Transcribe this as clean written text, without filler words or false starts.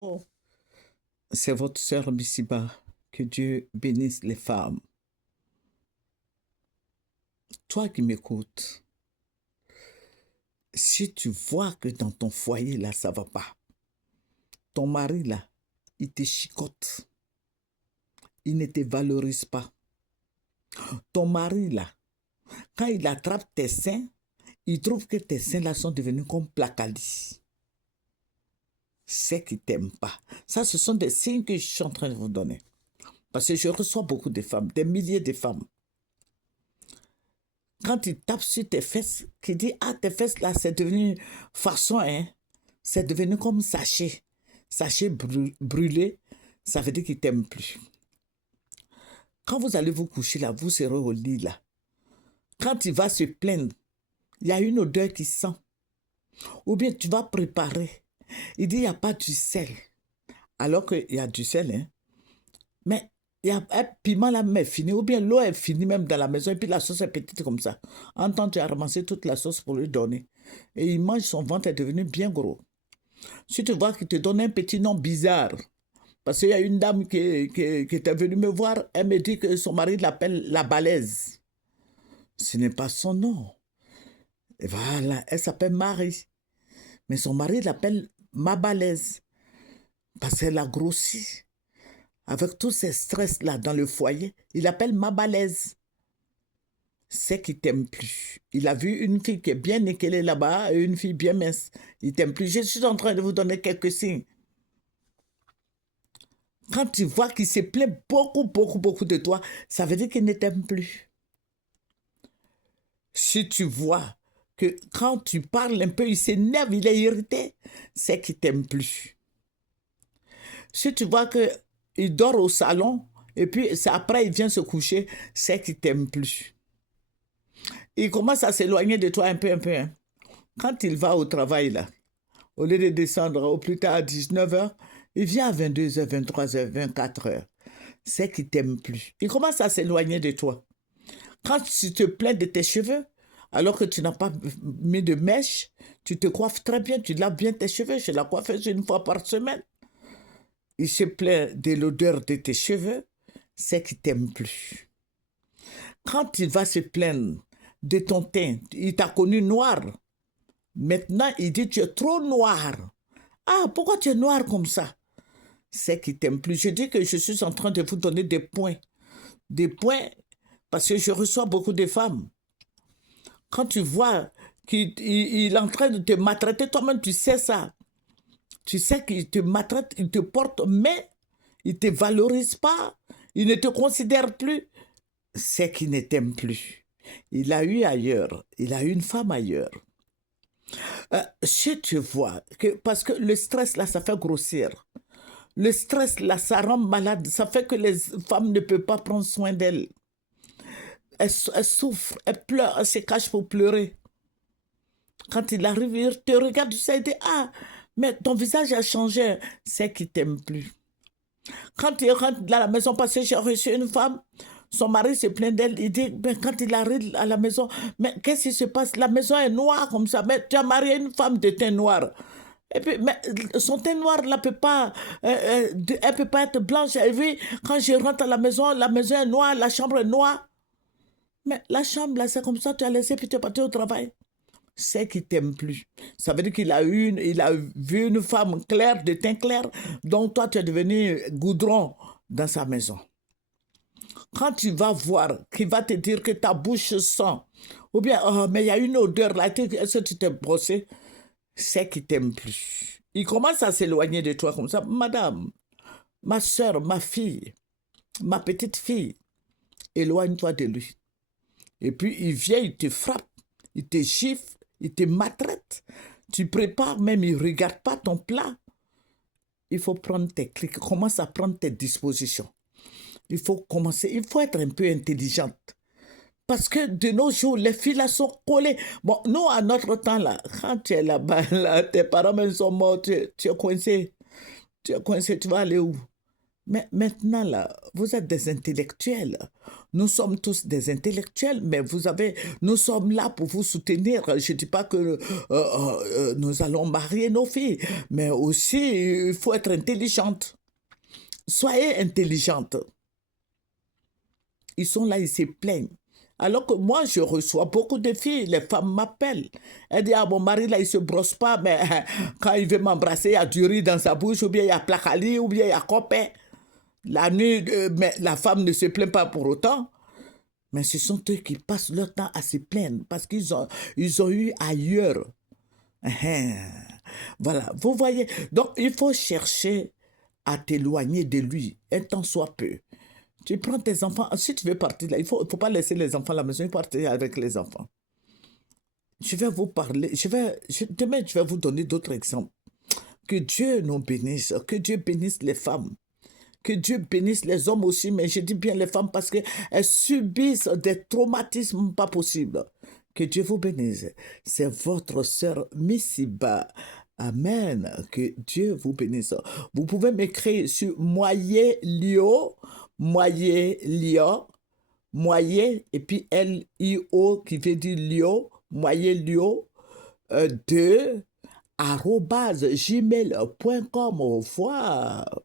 Oh, c'est votre sœur Bissiba. Que Dieu bénisse les femmes. Toi qui m'écoutes, si tu vois que dans ton foyer, là, ça va pas, ton mari, là, il te chicote, il ne te valorise pas. Ton mari, là, quand il attrape tes seins, il trouve que tes seins, là, sont devenus comme placadis. C'est qu'il t'aime pas. Ça, ce sont des signes que je suis en train de vous donner. Parce que je reçois beaucoup de femmes, des milliers de femmes. Quand il tape sur tes fesses, qui dit, ah, tes fesses là, c'est devenu façon, hein, c'est devenu comme sachet. Sachet brûlé, ça veut dire qu'il t'aime plus. Quand vous allez vous coucher là, vous serez au lit là. Quand il va se plaindre, il y a une odeur qui sent. Ou bien tu vas préparer. Il dit, il n'y a pas du sel. Alors qu'il y a du sel, hein. Mais il y a un piment là, mais fini. Ou bien l'eau est finie même dans la maison et puis la sauce est petite comme ça. En temps, tu as ramassé toute la sauce pour lui donner. Et il mange, son ventre est devenu bien gros. Si tu vois qu'il te donne un petit nom bizarre, parce qu'il y a une dame qui était venue me voir, elle me dit que son mari l'appelle la balaise. Ce n'est pas son nom. Et voilà, elle s'appelle Marie. Mais son mari l'appelle ma balaise. Parce qu'elle a grossi. Avec tous ces stress-là dans le foyer, il appelle ma balaise. C'est qu'il t'aime plus. Il a vu une fille qui est bien équelée là-bas et une fille bien mince. Il t'aime plus. Je suis en train de vous donner quelques signes. Quand tu vois qu'il se plaît beaucoup, beaucoup, beaucoup de toi, ça veut dire qu'il ne t'aime plus. Si tu vois que quand tu parles un peu, il s'énerve, il est irrité, c'est qu'il t'aime plus. Si tu vois qu'il dort au salon et puis après il vient se coucher, c'est qu'il t'aime plus. Il commence à s'éloigner de toi un peu, hein. Quand il va au travail, là, au lieu de descendre au plus tard à 19h, il vient à 22h, 23h, 24h. C'est qu'il t'aime plus. Il commence à s'éloigner de toi. Quand tu te plains de tes cheveux, alors que tu n'as pas mis de mèche, tu te coiffes très bien, tu laves bien tes cheveux chez la coiffeuse une fois par semaine. Il se plaint de l'odeur de tes cheveux, c'est qu'il t'aime plus. Quand il va se plaindre de ton teint, il t'a connu noir. Maintenant, il dit tu es trop noir. Ah, pourquoi tu es noir comme ça? C'est qu'il t'aime plus. Je dis que je suis en train de vous donner des points. Des points parce que je reçois beaucoup de femmes. Quand tu vois qu'il est en train de te maltraiter, toi-même tu sais ça. Tu sais qu'il te maltraite, il te porte, mais il ne te valorise pas. Il ne te considère plus. C'est qu'il ne t'aime plus. Il a eu ailleurs. Il a eu une femme ailleurs. Si tu vois que, parce que le stress là, ça fait grossir. Le stress là, ça rend malade. Ça fait que les femmes ne peuvent pas prendre soin d'elles. Elles souffrent, elles pleurent, elles se cachent pour pleurer. Quand il arrive, il te regarde, tu sais, il dit, ah, mais ton visage a changé. C'est qu'il t'aime plus. Quand il rentre dans la maison, parce que j'ai reçu une femme, son mari se plaint d'elle, il dit, ben, quand il arrive à la maison, mais qu'est-ce qui se passe? La maison est noire comme ça, mais tu as marié une femme de teint noir. Et puis, mais son teint noir, elle peut pas être blanche. Et puis, quand je rentre à la maison est noire, la chambre est noire. Mais la chambre, là, c'est comme ça, tu as laissé, puis tu es parti au travail. C'est qu'il t'aime plus. Ça veut dire il a vu une femme claire, de teint clair, donc toi, tu es devenu goudron dans sa maison. Quand tu vas voir, qu'il va te dire que ta bouche sent, ou bien, oh, mais il y a une odeur là, est-ce que tu t'es brossé? C'est qu'il t'aime plus. Il commence à s'éloigner de toi comme ça. Madame, ma soeur, ma fille, ma petite fille, éloigne-toi de lui. Et puis il vient, il te frappe, il te gifle, il te maltraite. Tu prépares même, il ne regarde pas ton plat. Il faut prendre tes clics, commence à prendre tes dispositions. Il faut être un peu intelligente. Parce que de nos jours, les filles là sont collées. Bon, nous, à notre temps là, quand tu es là-bas, là, tes parents même sont morts, tu es coincé. Tu es coincé, tu vas aller où? Mais maintenant là, vous êtes des intellectuels. Nous sommes tous des intellectuels, mais nous sommes là pour vous soutenir. Je ne dis pas que nous allons marier nos filles, mais aussi il faut être intelligente. Soyez intelligente. Ils sont là, ils se plaignent. Alors que moi, je reçois beaucoup de filles, les femmes m'appellent. Elles disent, ah, mon mari, là, il se brosse pas, mais quand il veut m'embrasser, il y a du riz dans sa bouche, ou bien il y a placali, ou bien il y a copé. La nuit, mais la femme ne se plaint pas pour autant. Mais ce sont eux qui passent leur temps à se plaindre parce ils ont eu ailleurs. Voilà, vous voyez. Donc, il faut chercher à t'éloigner de lui, un temps soit peu. Tu prends tes enfants, si tu veux partir là, il faut pas laisser les enfants à la maison, il faut partir avec les enfants. Je vais vous parler, demain je vais vous donner d'autres exemples. Que Dieu nous bénisse, que Dieu bénisse les femmes. Que Dieu bénisse les hommes aussi, mais je dis bien les femmes parce qu'elles subissent des traumatismes pas possibles. Que Dieu vous bénisse. C'est votre sœur Missiba. Amen. Que Dieu vous bénisse. Vous pouvez m'écrire sur Moyer-Lio, et puis L-I-O qui veut dire Lio, Moyer-Lio, 2, @gmail.com. Au revoir.